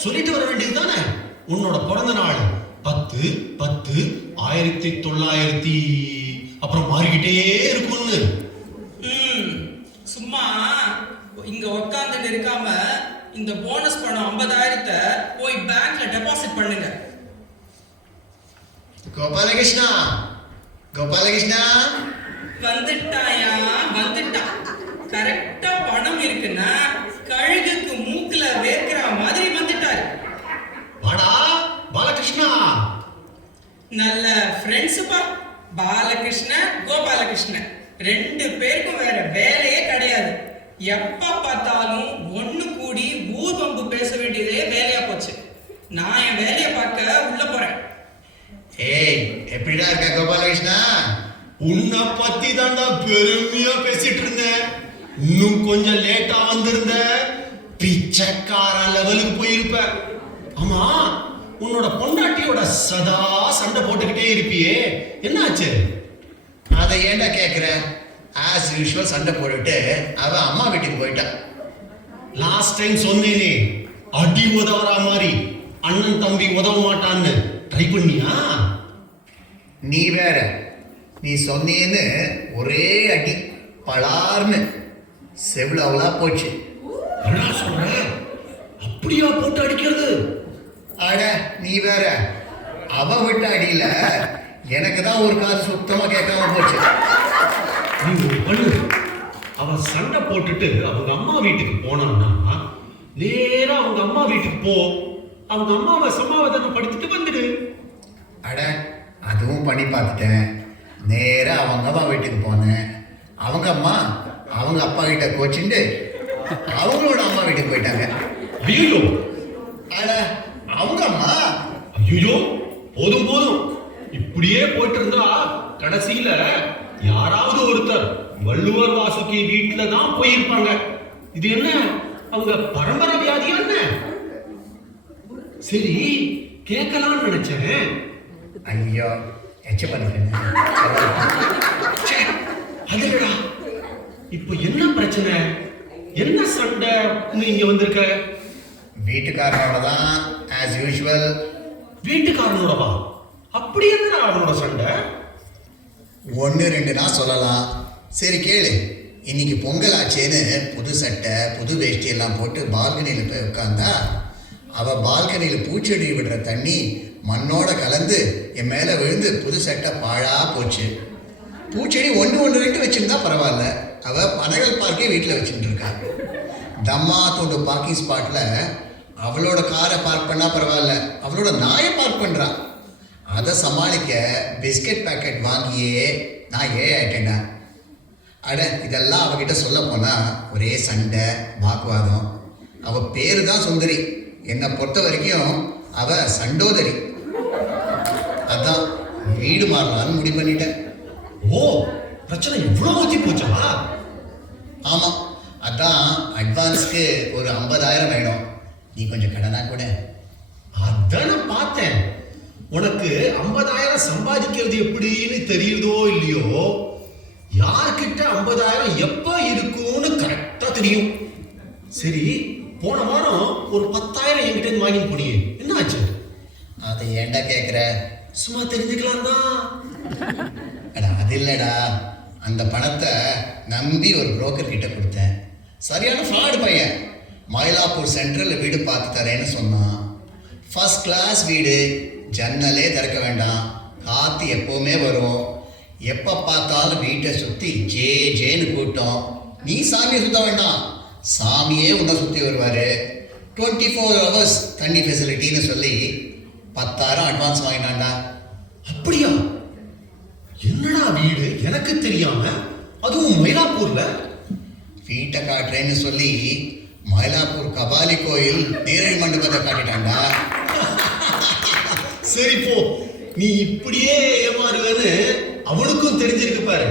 சொல்லிட்டு வர வேண்டியது தானே. உன்னோட பிறந்த நாள் 10/10/1900 அப்புறம் மாறிக்கிட்டே இருக்கும்னு. சும்மா இங்க உட்கார்ந்து இருக்காம இந்த போனஸ் பணம் 50,000 போய் பேங்க்ல டெபாசிட் பண்ணுங்க. கோபாலகிருஷ்ணா, கோபாலகிருஷ்ணா வந்துட்டாயா? வந்துட்டான். கரெக்டா பணம் இருக்குன்னா கழுகுக்கு மூக்குல வேர்க்கிற மாதிரி வந்துட்டாரு. வாடா பாலகிருஷ்ணா. நல்ல ஃப்ரெண்ட்ஸுப்பா. பாலகிருஷ்ணன் கோபாலகிருஷ்ணன் 2 பேருக்கும் வேற வேலையே கிடையாது. எப்ப பார்த்தாலும் ஒண்ணு கூடி ஊர் வம்பு பேச வேண்டியதே வேலையா போச்சு. நான் என் வேலையை பார்க்க உள்ள போறேன். ஏய், எப்படிடா இருக்க கோபாலகிருஷ்ணா? உன்னை பத்தி தாண்டா பெருமையா பேசிட்டு இருந்தேன். இன்னும் கொஞ்சம் லேட்டா வந்திருந்த பிச்சைக்கார லெவலுக்கு போயிருப்ப. ஆமா, உன்னோட பொண்டாட்டியோட சதா சண்டை போட்டுக்கிட்டே இருப்பியே, என்னாச்சு? அதை ஏன்டா கேட்குற? ஆஸ் யூஷுவல் சண்டை போட்டுட்டு அவ அம்மா வீட்டுக்கு போயிட்டான். லாஸ்ட் டைம் சொன்னேனே, அடி உதவுறா மாதிரி அண்ணன் தம்பி உதவ மாட்டான்னு. ட்ரை பண்ணியா? நீ வேற, நீ சொன்னேன்னு ஒரே அடி பலார்னு செவில அவளா போச்சு. என்ன சொல்ற? அப்படியா போட்டு அடிக்கிறது? அட நீ வேற, அவ விட்ட அடியில எனக்கு தான் ஒரு காது சுத்தமா கேட்காம போச்சு. நீ ஒரு பண்ணு. அவ சண்டை போட்டுட்டு அவங்க அம்மா வீட்டுக்கு போனான்னா நேரா அவங்க அம்மா வீட்டுக்கு போ. அவங்க அம்மாவை சமாதானம் படுத்திட்டு வந்துடு. அட அதுவும் பண்ணி பார்த்துட்டேன். நேரா அவங்க அம்மா வீட்டுக்கு போனேன். அவங்க அம்மா அவங்க அப்பா கிட்ட கோச்சிண்டு அவங்களோட அம்மா வீட்டுக்கு போயிட்டாங்க. ஐயோ, அட அவங்க அம்மா, ஐயோ, போதும் போதும். இப்படியே போயிட்டு இருந்தா கடைசியில யாராவது ஒருத்தர் வள்ளுவர் வாசுகி வீட்டுல தான் போயிருப்பாங்க. இது என்ன அவங்க பரம்பரை வியாதியா என்ன? சரி, கேட்கலாம்னு நினைச்சேன். ஐயோ எச்ச பண்ணிட்டேன். அதுடா, இப்போ என்ன பிரச்சனை? என்ன சண்டை இங்க வந்திருக்க? வீட்டுக்காரனோட தான் ஆஸ் யூஷுவல். வீட்டுக்காரனோடவா? அப்படி என்ன அவனோட சண்டை? 1-2 சொல்லலாம். சரி கேளு. இன்னைக்கு பொங்கல் ஆச்சேன்னு புது சட்டை புது வேஷ்டி எல்லாம் போட்டு பால்கனியில் போய் உட்காந்தா அவள் பால்கனியில் பூச்செடி விடுற தண்ணி மண்ணோட கலந்து என் மேலே விழுந்து புது சட்டை பாழா போச்சு. பூச்செடி 1-2 வச்சுருந்தா பரவாயில்ல, அவள் பனகல் பார்க்கே வீட்டில் வச்சுட்டு இருக்கா. தம்மா தோண்டு பார்க்கிங் ஸ்பாட்டில் அவளோட காரை பார்க் பண்ணால் பரவாயில்ல, அவளோட நாயை பார்க் பண்ணுறான். அதை சமாளிக்க பிஸ்கட் பேக்கெட் வாங்கியே நான் ஆயிட்டேன்டா. அட இதெல்லாம் அவகிட்ட சொல்ல போனால் ஒரே சண்டை வாக்குவாதம். அவள் பேரு தான் சுந்தரி, என்னை பொறுத்த வரைக்கும் அவள் சண்டோதரி. அதான் வீடு மாறலான்னு முடிவு பண்ணிட்டேன். ஓ, பிரச்சனை இவ்வளோ ஊற்றி போச்சா? ஆமாம், அதான் அட்வான்ஸ்க்கு ஒரு 50,000 வேணும். நீ கொஞ்சம் கடனா கூட. அதான பார்த்தேன். உனக்கு 50,000 சம்பாதிக்கிறது எப்படின்னு தெரியுதோ இல்லையோ, யார்கிட்ட 50,000 எப்ப இருக்கும்னு கரெக்டா தெரியும். சரி, போன வாரம் ஒரு 10,000 என்கிட்ட வாங்கி போனியே, என்ன ஆச்சு? அதை ஏன்டா கேட்குற? சும்மா தெரிஞ்சுக்கலாம் தான். அடா அது இல்லைடா, அந்த பணத்தை நம்பி ஒரு புரோக்கர் கிட்ட கொடுத்தேன். சரியான ஃப்ராடு பையன். மயிலாப்பூர் சென்ட்ரலில் வீடு பார்த்து தரேன்னு சொன்னான். ஃபர்ஸ்ட் கிளாஸ் வீடு, ஜன்னலே திறக்க வேண்டாம், காற்று எப்போவுமே வரும், எப்போ பார்த்தாலும் வீட்டை சுற்றி ஜே ஜேன்னு கூட்டம். நீ சாமியை சுற்ற வேண்டாம், சாமியே உன்னை சுற்றி வருவார். 24 hours தண்ணி ஃபெசிலிட்டின்னு சொல்லி 10,000 அட்வான்ஸ் வாங்கினாண்டா. அப்படியா? என்னடா வீடு எனக்கு தெரியாம, அதுவும் மயிலாப்பூர்ல? வீட்டை காட்டுறேன்னு சொல்லி மயிலாப்பூர் கபாலி கோயில் நீரழி மண்டபத்தை காட்டிட்டாண்டா. சரி போ, நீ இப்படியே ஏமாறுவேன்னு அவனுக்கும் தெரிஞ்சிருக்கு பாரு.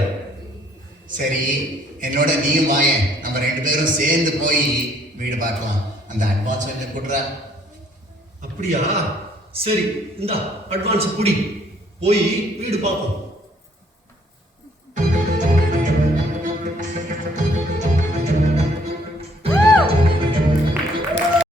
சரி, என்னோட நீயும் வாயேன், நம்ம 2 பேரும் சேர்ந்து போய் வீடு பார்க்கலாம். அந்த அட்வான்ஸ் கொஞ்சம் கொடுற. அப்படியா? சரி, இந்தா அட்வான்ஸ் குடி, போய் வீடு பார்ப்போம்.